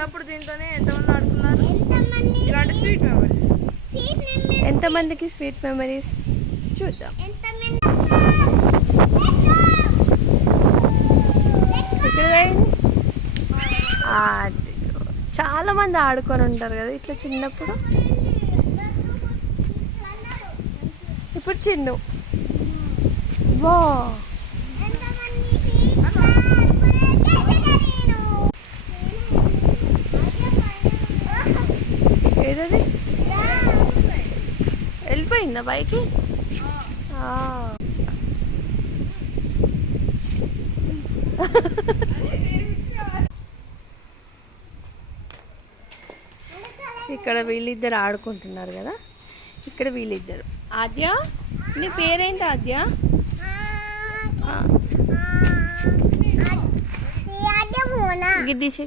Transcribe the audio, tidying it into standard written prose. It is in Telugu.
చిన్నప్పుడు దీంతోనే ఎంతమంది ఆడుకున్నారు? ఇలాంటి స్వీట్ మెమరీస్. ఎంతమందికి స్వీట్ మెమరీస్ చూద్దాం. చాలా మంది ఆడుకొని ఉంటారు కదా ఇట్లా చిన్నప్పుడు. ఇప్పుడు చిన్ను వా ఏదది వెళ్ళిపోయిందా పైకి? ఇక్కడ వీళ్ళిద్దరు ఆడుకుంటున్నారు కదా. ఇక్కడ వీళ్ళిద్దరు. ఆద్య, నీ పేరేంటి ఆద్య? గిద్దీషి